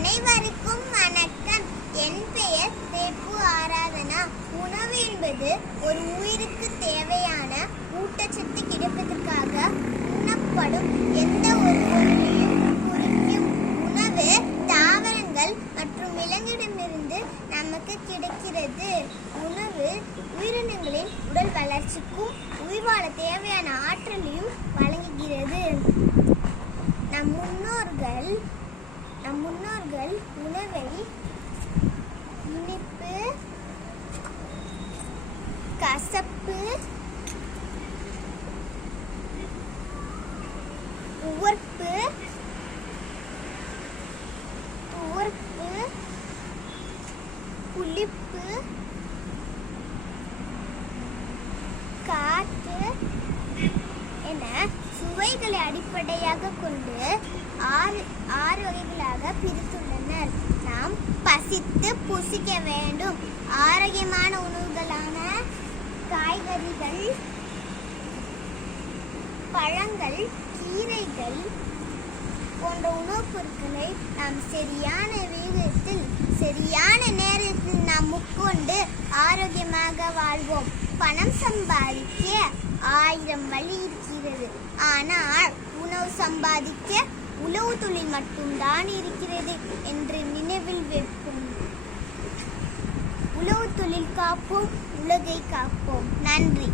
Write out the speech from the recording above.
அனைவருக்கும் வணக்கம். என் பெயர் தேப்பு ஆராதனா. உணவு என்பது ஒரு உயிருக்கு தேவையான ஊட்டச்சத்து கிடைப்பதற்காக உண்ணப்படும் எந்த ஒரு பொருளையும் குறிக்கும். உணவு தாவரங்கள் மற்றும் விலங்கிடமிருந்து நமக்கு கிடைக்கிறது. உணவு உயிரினங்களின் உடல் வளர்ச்சிக்கும் உயிர் வாழ தேவையான ஆற்றலையும் வழங்குகிறது. நம் முன்னோர்கள் உணவை இனிப்பு, கசப்பு, உவர்ப்பு, புளிப்பு, காற்று என சுவைகளை அடிப்படையாக கொண்டு ஆறு வகைகளாக பிரித்துள்ளனர். நாம் பசித்து புசிக்க வேண்டும். ஆரோக்கியமான உணவுகளான காய்கறிகள், பழங்கள், கீரைகள் போன்ற உணவுப் பொருட்களை நாம் சரியான விகிதத்தில் சரியான நேரத்தில் நாம் உட்கொண்டு ஆரோக்கியமாக வாழ்வோம். பணம் சம்பாதிக்க 1000 வழி இருக்கிறது. ஆனால் உணவு சம்பாதிக்க உழவு தொழில் மட்டும்தான் இருக்கிறது என்று நினைவில் வைப்போம். உழவு தொழில் காப்போம், உலகை காப்போம். நன்றி.